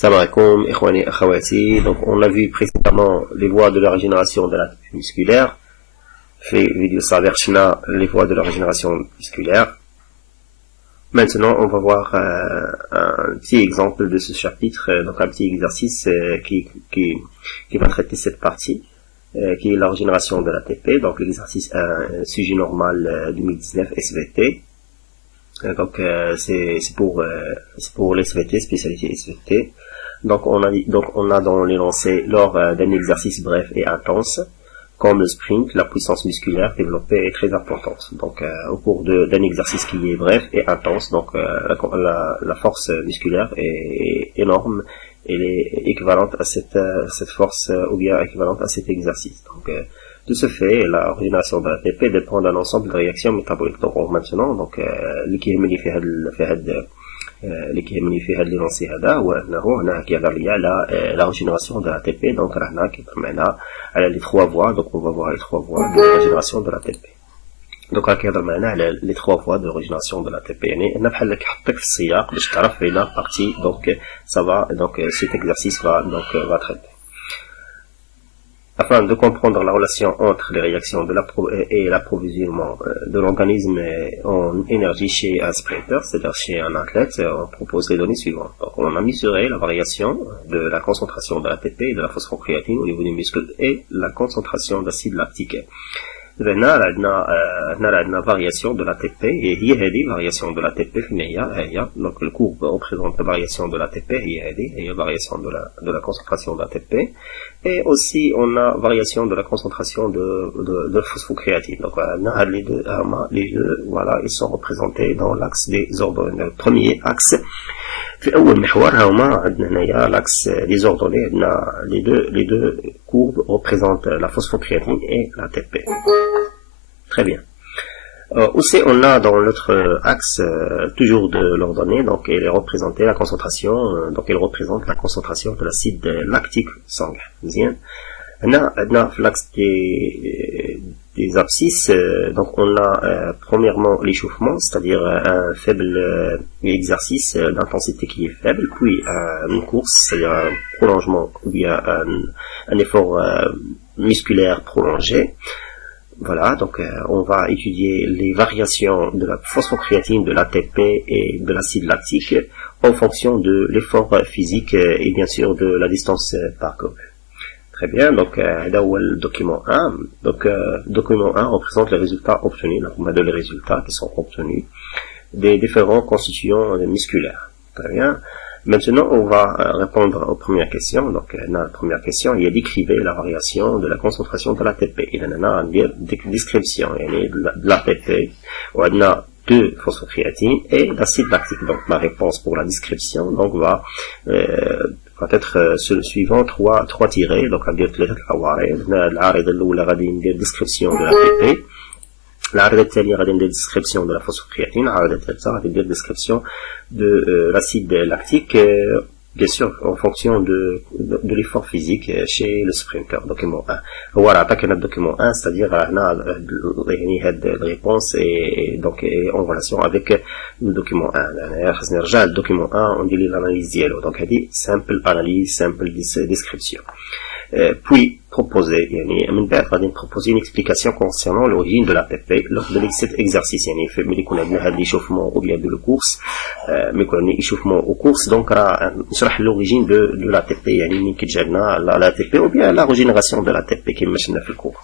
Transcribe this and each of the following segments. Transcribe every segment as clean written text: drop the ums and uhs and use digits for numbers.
Salam alaikum, ikhwani, akhawati. Donc, on a vu précédemment les voies de la régénération de la musculaire. Fait vidéo saverchna, les voies de la régénération musculaire. Maintenant, on va voir un petit exemple de ce chapitre, donc un petit exercice qui va traiter cette partie, qui est la régénération de l'ATP. Donc, l'exercice un sujet normal 2019 SVT. Donc, c'est pour l'SVT, spécialité SVT. Donc, on a dans l'énoncé lors d'un exercice bref et intense, comme le sprint, la puissance musculaire développée est très importante. Donc, au cours d'un exercice qui est bref et intense, donc la force musculaire est énorme. Elle est équivalente à cette force ou bien équivalente à cet exercice. Donc, de ce fait, la régénération de l'ATP dépend d'un ensemble de réactions métaboliques. Donc, maintenant, donc, l'équilibre في هذا l'énoncé هذا هو أنه هنا كيهضر لي على la régénération de l'ATP. donc رانا كيهضر معنا على les trois voies. donc on va voir les trois voies de régénération de l'ATP. donc كيهضر معنا على les trois voies de régénération de l'ATP. يعني أنا بحال كيحطك في السياق باش تعرف على partie. donc ça va, donc cet exercice va traiter. Afin de comprendre la relation entre les réactions et l'approvisionnement de l'organisme en énergie chez un sprinter, c'est-à-dire chez un athlète, on propose les données suivantes. Donc, on a mesuré la variation de la concentration de l'ATP et de la phosphocréatine au niveau des muscles et la concentration d'acide lactique. هنا عندنا variation de l'ATP et هي هذه variation de l'ATP فين هي. donc le courbe représente la variation de l'ATP هي variation de la concentration de l'ATP. et aussi on a variation de la concentration de phosphocréatine. donc les deux voilà, ils sont représentés dans l'axe des ordonnées. le premier axe في أول محور هما عندنا هنايا l'axe des ordonnées. عندنا les deux courbes représentent la phosphocréatine et l'ATP. Très bien. Aussi on a dans l'autre axe toujours de l'ordonnée, donc elle est représentée la concentration, donc elle représente la concentration de l'acide lactique sanguin. مزيان. هنا في l'axe des abscisses, donc on a premièrement l'échauffement, c'est-à-dire un faible exercice d'intensité qui est faible, puis une course, c'est-à-dire un prolongement ou bien un effort musculaire prolongé. Voilà, donc on va étudier les variations de la phosphocréatine, de l'ATP et de l'acide lactique en fonction de l'effort physique et bien sûr de la distance parcourue. Très bien, donc le document 1. Donc document 1 représente les résultats obtenus, donc on a les résultats qui sont obtenus des différents constituants musculaires. Très bien. Maintenant, on va répondre aux premières questions. Donc la première question, il y a décrivez la variation de la concentration de l'ATP. Il y a une description de l'ATP, on a de phosphocréatine et d'acide lactique. Donc ma réponse pour la description donc va être suivant trois tirés. donc غندير 3 العوارض. العارضة الأولى غادي ندير description de l'ATP. العارضة الثانية غادي ندير description de la phosphocréatine. العارضة الثالثة غادي ندير description de l'acide lactique, bien sûr en fonction de l'effort physique chez le sprinter. document 1 هو راه عطاك هنا document 1, c'est-à-dire هنا يعني هاد الريبونس donc en relation avec le document 1. يعني خصني نرجع للdocument 1 وندير لي l'analyse ديالو. donc هادي simple analyse, simple description. Puis proposer, يعني من بعد غادي proposer une explication concernant l'origine de l'ATP lors de cet exercice. يعني ملي يكون عندنا هاد l'échauffement ou bien de la course, ملي يكون عندنا échauffement ou course, donc راه نشرح l'origine de l'ATP, يعني منين كتجي عندنا l'ATP ou bien la régénération de l'ATP كيما شفنا في الكور.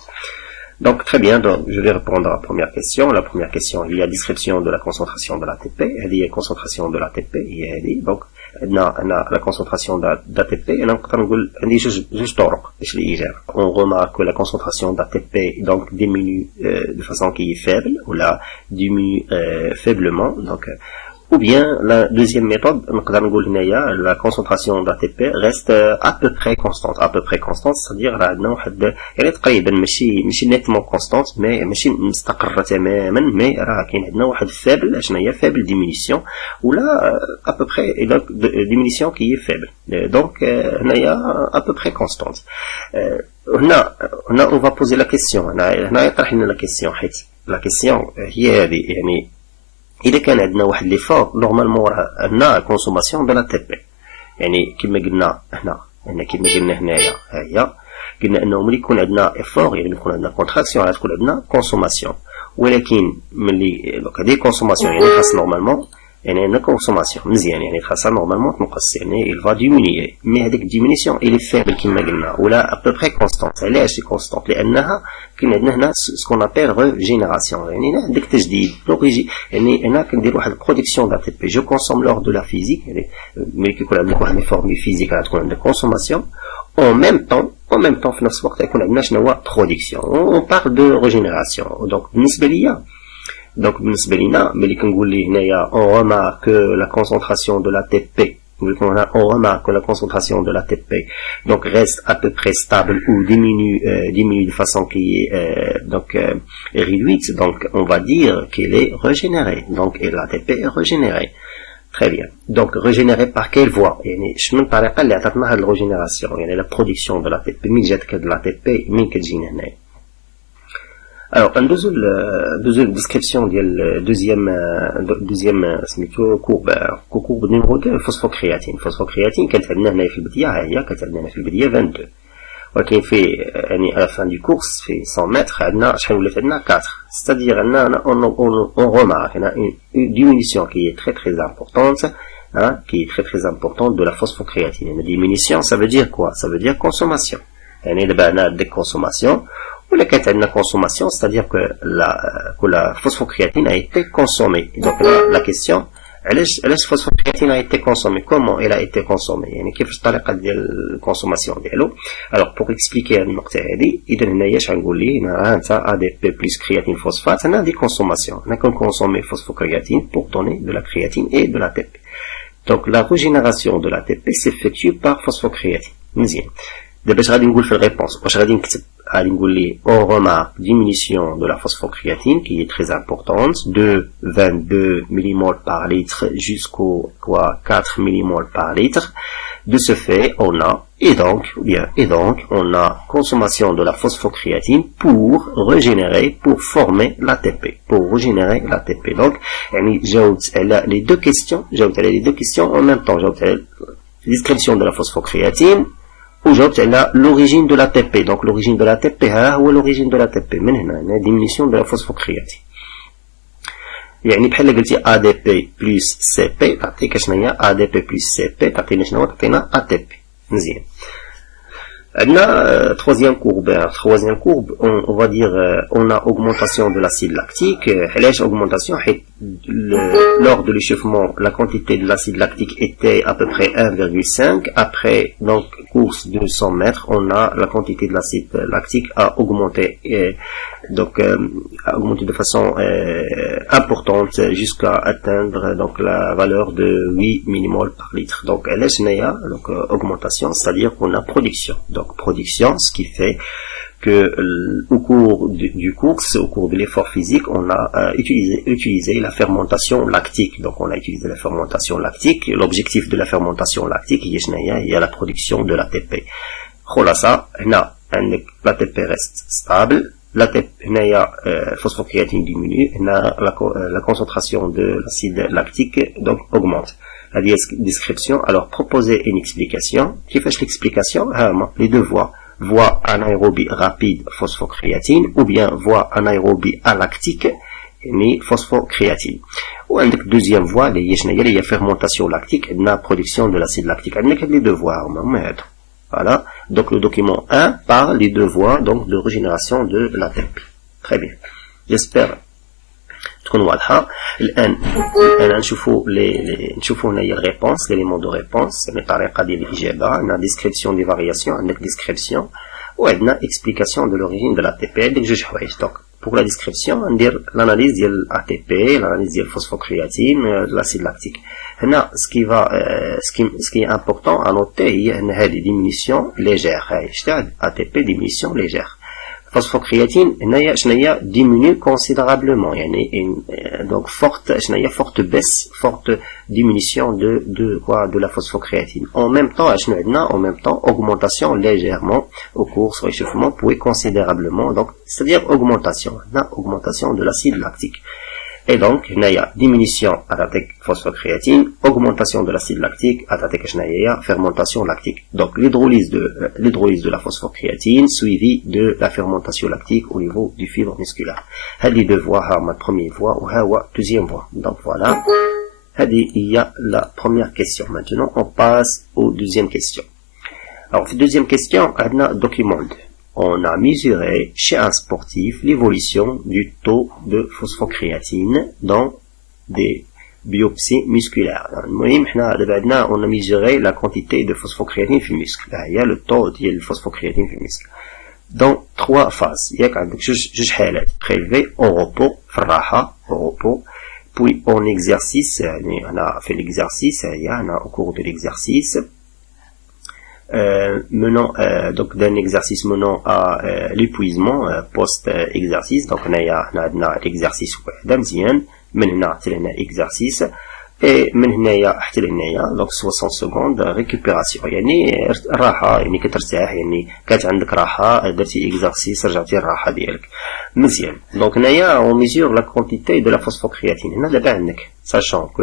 Donc très bien, donc je vais répondre à la première question. La première question, il y a description de la concentration de l'ATP. Il y a concentration de l'ATP. donc la concentration d'ATP. On remarque que la concentration d'ATP donc diminue de façon qui est faible, ou là diminue faiblement. donc ou bien la deuxième méthode, la concentration d'ATP reste à peu près constante. c'est-à-dire ماشي nettement constante, mais ماشي مستقرة تماما, mais راه كاين عندنا واحد faible diminution, ou là à peu près diminution qui est faible. donc هنايا à peu près constante. هنا on va poser la question. هنا يطرح لنا la question, حيت la question هي هذه, يعني إذا كان عندنا واحد ليفور نورمالمون راه عندنا كونسوماسيون دو لا تي بي. يعني كما قلنا هنا كما قلنا هنايا هي قلنا انه ملي يكون عندنا افور يعني يكون عندنا كونتراكسيون غتكون عندنا كونسوماسيون ولكن ملي دوك هذه كونسوماسيون يعني خاص نورمالمون يعني عندنا كونسوماسيون مزيان يعني خاصها نورمالمون تنقص يعني il va diminuer مي هذيك ديمينيسيون il est faible كما قلنا ولا à peu près constante علاش كونستانت لانها كاين عندنا هنا سكون ابيل ريجينيراسيون يعني هنا عندك تجديد لوريجي يعني هنا كندير واحد البرودكسيون د'a TP جو كونسوم لور دو لا فيزيك يعني ملي كيكون عندك واحد لي فيزيك غتكون عندك كونسوماسيون en même temps في نفس الوقت يكون عندنا شنو هو برودكسيون on parle de régénération donc بالنسبه ليا donc بالنسبه لينا ملي كنقول لي هنايا on remarque que la concentration de l'ATP on remarque que la concentration de l'ATP donc reste à peu près stable ou diminue de façon qui est réduite donc on va dire qu'elle est régénérée donc et l'ATP est régénérée. Très bien. Donc, régénérer par quelle voie? يعني شنو الطريقة اللي عطاتنا هاد الريجينيراسيون يعني la production de l'ATP من جات هاد l'ATP من كتجينا هنايا. Alors, ندوزو الديسكريبسيون ديال دوزيام سميتو كورب نيميرو 2 الفوسفوكرياتين. الفوسفوكرياتين كانت عندنا هنايا في البداية هي كانت عندنا في البداية 22 ولكن في يعني على فان دي كورس في 100 متر عندنا شحال ولات عندنا 4 c'est-à-dire عندنا on remarque هنا une diminution qui est très importante qui est très importante de la phosphocréatine. Une diminution ça veut dire quoi? Ça veut dire consommation يعني دابا عندنا ديك كونسوماسيون ولا كانت عندنا consommation c'est-à-dire que la phosphocréatine a été consommée. Donc la question علاش الفوسفوكرياتين a été consommé comment elle a été consommée يعني كيفاش الطريقه ديال الكونسوماسيون ديالو. alors pour expliquer هذه النقطه هذه اذا هنايا اش غنقول ليه هنا انت ADP plus créatine phosphate هنا دي كونسوماسيون هنا كنكونسومي phosphocréatine pour donner de la créatine et de l'ATP. donc la régénération de l'ATP s'effectue par phosphocréatine مزيان. دابا اش غادي نقول في الريبونس واش غادي نكتب غادي نقول لي on remarque diminution de la phosphocréatine qui est très importante de 22 millimoles par litre jusqu'au 4 millimoles par litre. De ce fait on a et donc on a consommation de la phosphocréatine pour former l'ATP pour régénérer l'ATP. donc يعني جاوبت على les deux questions en même temps. جاوبت على description de la phosphocréatine وجاوبت على l'origine de l'ATP. donc l'origine de l'ATP ها هو l'origine de l'ATP من هنا diminution de la phosphocréatine يعني بحال قلتي ADP plus CP تعطيك شنو هي ADP plus CP تعطينا شنو تعطينا ATP مزيان. عندنا troisième courbe on va dire on a augmentation de l'acide lactique. علاش augmentation حيت lors de l'échauffement la quantité de l'acide lactique était à peu près 1,5 après donc course de 100 mètres on a la quantité de l'acide lactique a augmenté a augmenté de façon importante jusqu'à atteindre donc la valeur de 8 millimoles par litre. donc علاش هنايا donc augmentation c'est-à-dire qu'on a production. donc production ce qui fait que au cours au cours de l'effort physique, on a utilisé la fermentation lactique. Donc on a utilisé la fermentation lactique. L'objectif de la fermentation lactique, il y a la production de l'ATP. L'ATP reste stable. L'ATP, phosphocréatine diminue. La concentration de l'acide lactique donc augmente. La description. Alors proposer une explication. Qui fait l'explication? Les deux voies. voie anaérobie rapide phosphocréatine ou bien voie anaérobie alactique ni phosphocréatine. Ou une deuxième voie il y a fermentation lactique et la production de l'acide lactique. On a les deux voies. Voilà. Donc le document 1 parle les deux voies donc de régénération de l'ATP. Très bien. J'espère تكون واضحة. الآن نشوفوا هنايا الريبونس l'élément de réponse يعني الطريقة ديال الإجابة. عندنا description des variations عندك description وعندنا explication de l'origine de l'ATP. عندك جوج حوايج. donc pour la description ندير l'analyse ديال l'ATP l'analyse ديال الفوسفوكرياتين de l'acide lactique. هنا ce qui est important à noter هي أن هذه diminution légère هاي شتاع ATP diminution légère. phosphocréatine هنايا شناهي diminue considérablement يعني donc forte baisse forte diminution de la phosphocréatine. en même temps شنو عندنا en même temps augmentation légèrement au cours du réchauffement puis considérablement donc c'est-à-dire augmentation de l'acide lactique. Et donc, il y a diminution atatek phosphocréatine, augmentation de l'acide lactique, atatek fermentation lactique. Donc, l'hydrolyse de la phosphocréatine suivie de la fermentation lactique au niveau du fibre musculaire. Hadi deux voies, ma première voie ou hawa deuxième voie. Donc voilà. Hadi, il y a la première question. Maintenant, on passe aux deuxième question. Alors, deuxième question, on a document 2. On a mesuré chez un sportif l'évolution du taux de phosphocréatine dans des biopsies musculaires. On a mesuré la quantité de phosphocréatine dans le muscle. Il y a le taux de phosphocréatine dans le muscle. Dans 3 phases. Il y a juge حالات prélevé au repos, au repos, puis en exercice, on a fait l'exercice, au cours de l'exercice, donc d'un exercice menant à l'épuisement post-exercice. Donc on a l'exercice مزيان من هنا حتى لهنا exercice et من هنايا حتى لهنايا donc 60 secondes récupération يعني راحة يعني كترتاح يعني كانت عندك راحة درتي exercice رجعتي الراحة ديالك مزيان. donc هنايا on mesure la quantité de la phosphocréatine هنا دابا عندك sachant que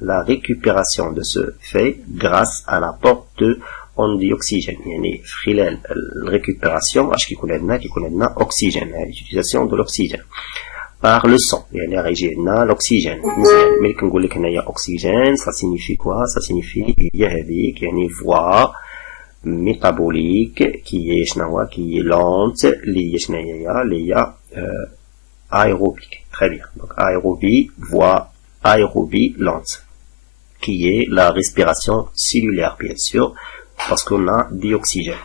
la récupération de ce fait grâce à l'apport de d'oxygène يعني في خلال الريكوبيراسيون اش كيكون عندنا oxygène l'utilisation de l'oxygène par le sang يعني غيجي عندنا l'oxygène مزيان. ملي كنقول لك هنايا oxygène ça signifie quoi? ça signifie هي هذيك يعني voie métabolique qui est شنو qui est lente اللي هي شنو هي اللي هي aérobique. très bien. donc aérobie voie aérobie lente qui est la respiration cellulaire bien sûr parce qu'on a d'oxygène.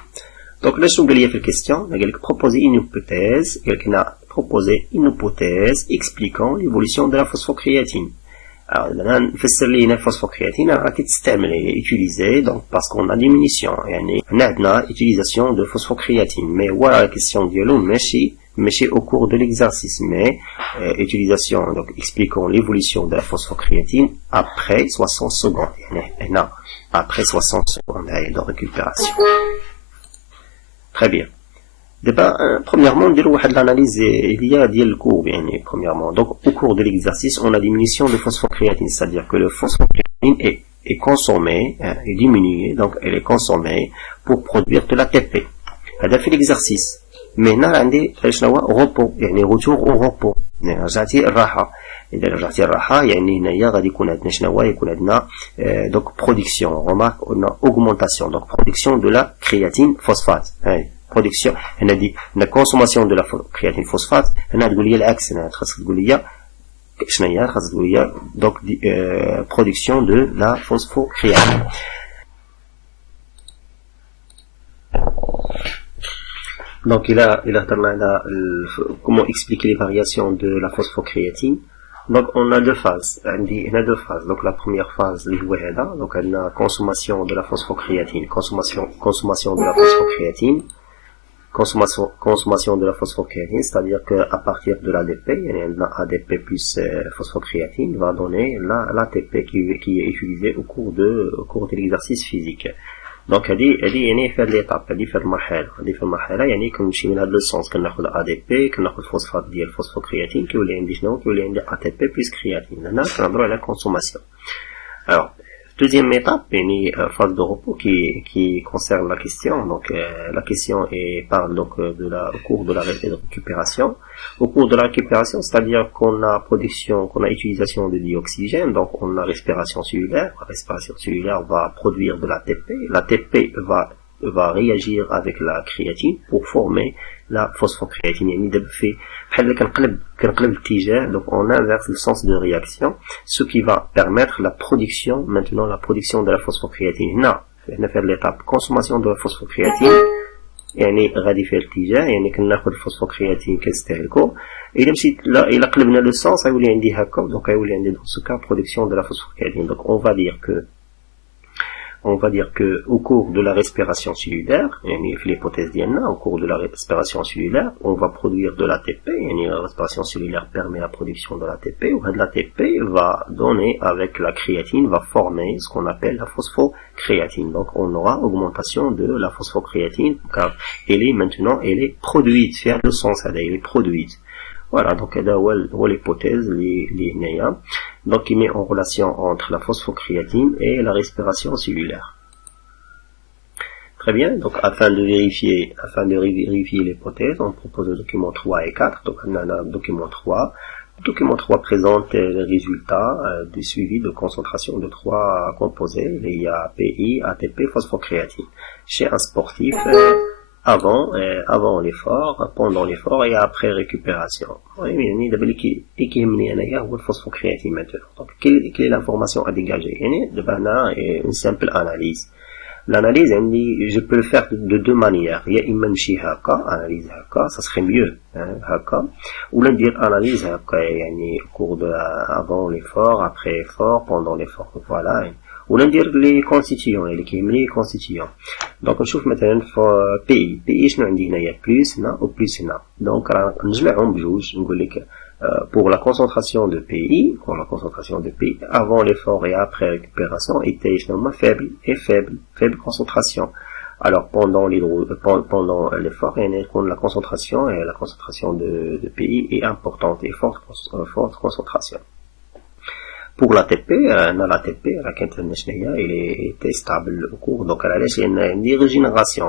donc là je vous ai fait une question, je vais proposer une hypothèse, quelqu'un a proposé une hypothèse expliquant l'évolution de la phosphocréatine. alors maintenant نفسر لينا الفوسفوكرياتين راه كتستعمل utilisé donc parce qu'on a diminution يعني عندنا utilisation de phosphocréatine mais voilà la question ديالو ماشي au cours de l'exercice mais utilisation donc expliquons l'évolution de la phosphocréatine après 60 secondes يعني هنا après 60 secondes de récupération. très bien. d'abord premièrement نديرو واحد l'analyse ديال الكورب يعني premièrement donc au cours de l'exercice on a diminution de phosphocréatine c'est-à-dire que le phosphocréatine est consommé est diminué donc elle est consommée pour produire de l'ATP. هذا في l'exercice. mais هنا عندي شنو هو repos يعني retour au repos يعني رجعتي الراحه. إذا رجعتي الراحة يعني هنايا غادي يكون عندنا شنو يكون عندنا donc production remarque on a augmentation donc production de la créatine phosphate هاي production هنا دي la consommation de la créatine phosphate هنا تقول لي العكس هنا خاصك تقول لي شنو هي خاصك تقول لي donc production de la phosphocréatine. donc il a comment expliquer les variations de la phosphocréatine. donc on a deux phases. donc la première phase donc on a consommation de la phosphocréatine c'est-à-dire que à partir de l'ADP ADP plus phosphocréatine va donner l'ATP qui est utilisé au cours de l'exercice physique. donc هذه يعني في هذه l'étape هذه في المرحله يعني كنمشي من هذا السونس كناخذ ADP كناخذ فوسفات ديال الفوسفوكرياتين كيولي عندي شنو كيولي عندي ATP plus créatine. هنا كنهضروا على consommation. alors deuxième étape يعني phase de repos qui concerne la question. donc la question parle donc au cours de la récupération. au cours de la récupération c'est-à-dire qu'on a utilisation de dioxygène donc on a respiration cellulaire. La respiration cellulaire va produire de l'ATP. l'ATP va réagir avec la créatine pour former la phosphocréatine يعني دابا في بحال كنقلب الاتجاه donc on inverse le sens de réaction ce qui va permettre la production de la phosphocréatine. هنا في l'étape consommation de la phosphocréatine يعني غادي في الاتجاه يعني كناخذ الفوسفوكرياتين كنستهلكو. الا مشيت الا قلبنا لو سونس غيولي عندي هكا دونك غيولي عندي dans ce cas production de la phosphocréatine. donc on va dire que au cours de la respiration cellulaire يعني في l'hypothèse ديالنا au cours de la respiration cellulaire on va produire de l'ATP يعني la respiration cellulaire permet la production de l'ATP ou l'ATP va donner avec la créatine va former ce qu'on appelle la phosphocréatine. donc on aura augmentation de la phosphocréatine car elle est produite faire le sens elle est produite Voilà, donc هذا هو l'hypothèse اللي هنايا. Donc il met en relation entre la phosphocréatine et la respiration cellulaire. Très bien, donc afin de vérifier l'hypothèse, on propose le document 3 et 4. Donc on a le document 3. Le document 3 présente les résultats du suivi de concentration de 3 composés, il y a PI, ATP, phosphocréatine, chez un sportif avant l'effort, pendant l'effort et après récupération. Oui, mais d'abord qui est phosphocréatine maintenant. Donc quelle est l'information à dégager? Une simple analyse. L'analyse, je peux le faire de deux manières. Il y a une analyse haka, ça serait mieux, haka. Ou l'on dit analyse haka, au cours de avant l'effort, après l'effort, pendant l'effort, voilà. Ou l'on dit les constituants, les constituants. Donc, on trouve maintenant pays. Pays, je n'en dis il y a plus, non, ou plus, non. Donc, je vais en bouge, pour la concentration de PI, avant l'effort et après récupération, était finalement faible concentration. Alors, pendant l'effort, la concentration de PI est importante et forte concentration. Pour l'ATP, il était stable au cours, donc elle a une régénération,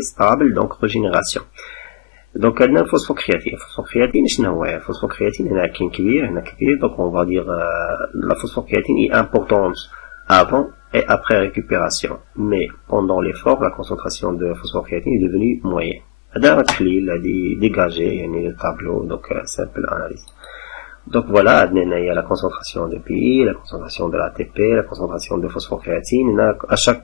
stable, donc régénération. Donc, elle a une phosphocréatine. Phosphocréatine, elle a كبير, donc on va dire, la phosphocréatine est importante avant et après récupération. Mais pendant l'effort, la concentration de phosphocréatine est devenue moyenne. هذا التحليل الذي dégagé, يعني le tableau, donc simple analyse. Donc voilà, il y a la concentration de PI, la concentration de l'ATP, la concentration de phosphocréatine. À chaque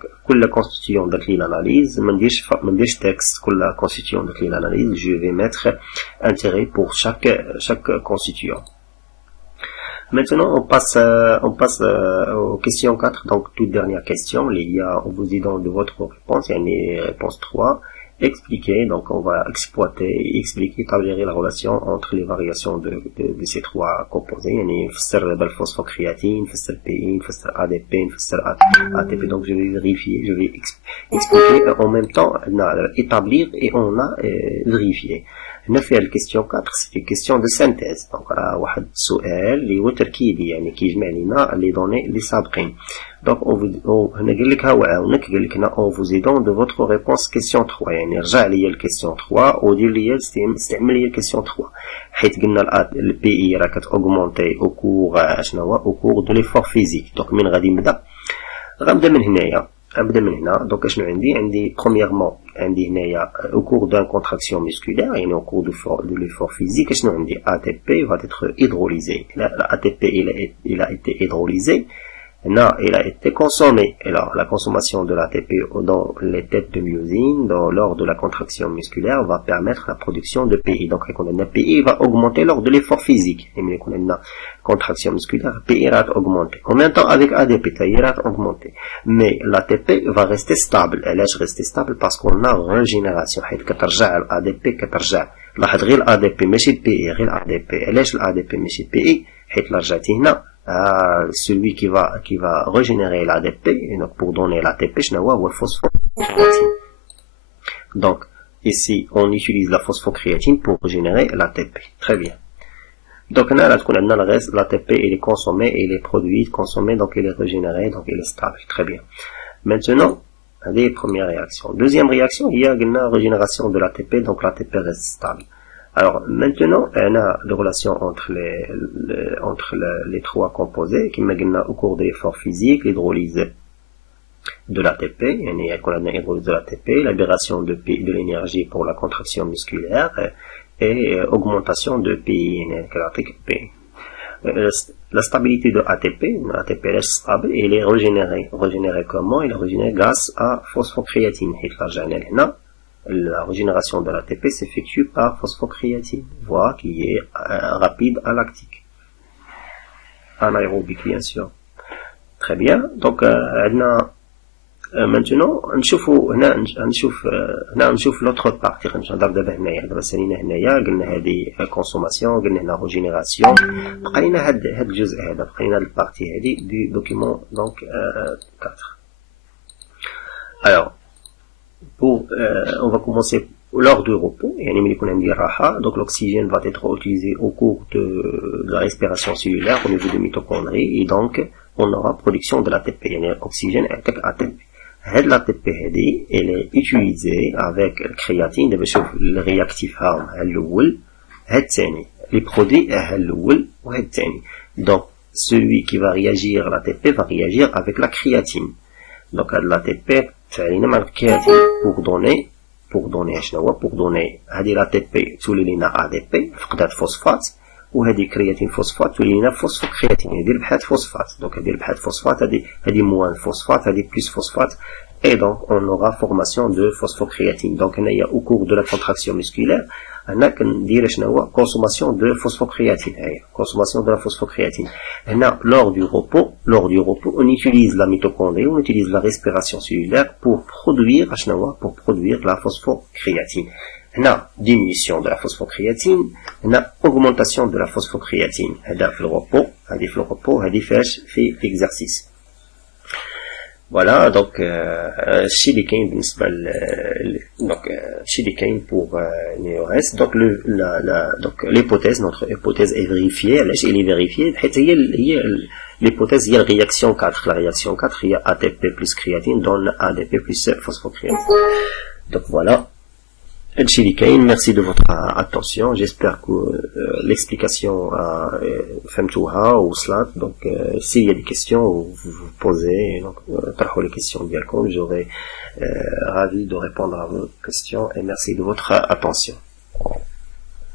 constituant de l'analyse, je dis texte, constituant de l'analyse, je vais mettre intérêt pour chaque constituant. Maintenant, on passe aux questions 4. Donc, toute dernière question, on vous dit dans de votre réponse, il y a une réponse 3. Expliquer, donc on va établir la relation entre les variations de ces trois composés. يعني نفسر الفوسفوكرياتين, نفسر PI, نفسر ADP, نفسر ATP. Donc je vais vérifier, je vais expliquer en même temps, on a établir et on a vérifier. هنا فيها الكيستيون 4 c'est une question de synthèse. Donc راه واحد السؤال اللي هو تركيبي, يعني كيجمع لنا لي دوني اللي سابقين. Donc هنا قال لك ها وعاونك قال لك هنا en vous aidant de votre réponse question 3, يعني رجع لي الكيستيون 3 ودير لي استعمل لي الكيستيون 3 حيت قلنا البي اي راه كتاوغمونتي او كور شنو هو او كور دو ليفور فيزيك. دونك من غادي غنبدا من هنايا. دونك شنو عندي premièrement عندي هنايا au cours d'une contraction musculaire, يعني au cours de l'effort physique, شنو عندي ATP va être hydrolysé. La ATP il a été hydrolysé. Là, il a été consommé. Alors, la consommation de l'ATP dans les têtes de myosine, lors de la contraction musculaire, va permettre la production de PI. Donc, la PI va augmenter lors de l'effort physique. Et la contraction musculaire, PI va augmenter. En même temps, avec ADP, il va augmenter. Mais l'ATP va rester stable. Elle est restée stable parce qu'on a régénération. l'ADP كترجع. لاحظ غير الADP ماشي PI, غير الADP. علاش الADP ماشي PI؟ حيت رجعتي هنا celui qui va régénérer l'ADP, et donc pour donner l'ATP, je n'ai phosphocréatine. Donc, ici, on utilise la phosphocréatine pour régénérer l'ATP. Très bien. Donc, l'ATP, il est consommé, il est produit, consommé, donc il est régénéré, donc il est stable. Très bien. Maintenant, les premières réactions. Deuxième réaction, il y a une régénération de l'ATP, donc l'ATP reste stable. Alors, maintenant, on a des relations entre les trois composés, qui maintenant, au cours de l'effort physique, l'hydrolyse de l'ATP, l'hydrolyse de l'ATP, la libération de l'énergie pour la contraction musculaire, et augmentation de PI. La stabilité de ATP, l'ATP reste stable, et il est régénéré. Régénéré comment? Il est régénéré grâce à phosphocréatine. La régénération de l'ATP s'effectue par phosphocréatine, voie qui est rapide à lactique. Anaérobique, bien sûr. Très bien. Donc, maintenant, نشوف l'autre partie. نهضر دابا هنايا. دابا سالينا هنايا قلنا هذه consommation, قلنا هنا régénération. بقى لنا هاد الجزء هذا. بقى لنا البارتي هذه du document donc 4. Alors, on va commencer lors du repos, donc l'oxygène va être utilisé au cours de la respiration cellulaire au niveau des mitochondries, et donc on aura production de l'ATP, l'oxygène est ATP. l'ATP elle est utilisée avec la créatine, le réactif les produits donc celui qui va réagir à l'ATP va réagir avec la créatine. Donc l'ATP pour donner هذه l'ATP تولي لنا ADP فقدات فوسفات وهذه كرياتين فوسفات تولي لنا فوسفوكرياتين يدير بحال فوسفات دونك يدير بحال فوسفات هذه موان فوسفات هذه بلس فوسفات et donc on aura formation de phosphocréatine. Donc il y a au cours de la contraction musculaire هنا كندير شنو هو consommation de phosphocréatine. Consommation de la phosphocréatine. Là, lors du repos, on utilise la mitochondrie, on utilise la respiration cellulaire pour produire la phosphocréatine. Là, diminution de la phosphocréatine, là, augmentation de la phosphocréatine. Là, le repos, fait exercice. Voilà, donc Chilicaine pour NEORES. Donc l'hypothèse, notre hypothèse est vérifiée. Elle est vérifiée. L'hypothèse, il y a la réaction 4. La réaction 4, il y a ATP plus créatine donne ADP plus phosphocréatine. Donc voilà. Chilicaine, merci de votre attention. J'espère que l'explication a فهمتوها وصلت. Donc s'il y a des questions, vous posez. Donc طرحوا les questions directement. J'aurai ravi de répondre à vos questions et merci de votre attention.